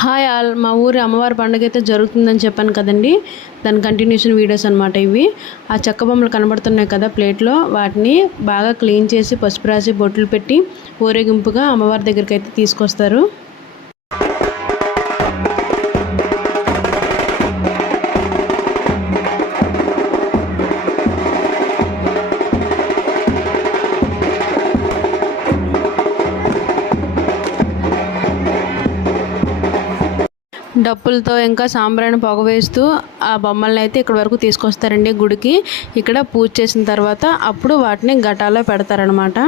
Hi all, మా ఊరి అమ్మవారి పండుగ అయితే జరుగుతుందని చెప్పాను కదండి. దాని కంటిన్యూషన్ వీడియోస్ అనమాట ఇవి. ఆ చెక్క బొమ్మలు కనబడుతున్నాయి కదా ప్లేట్లో, వాటిని బాగా క్లీన్ చేసి పసుపు రాసి బొట్లు పెట్టి ఊరేగింపుగా అమ్మవారి దగ్గరికి అయితే తీసుకొస్తారు. డప్పులతో ఇంకా సాంబ్రాణి పొగ వేస్తూ ఆ బొమ్మల్ని అయితే ఇక్కడ వరకు తీసుకొస్తారండి గుడికి. ఇక్కడ పూజ చేసిన తర్వాత అప్పుడు వాటిని ఘటాలో పెడతారనమాట.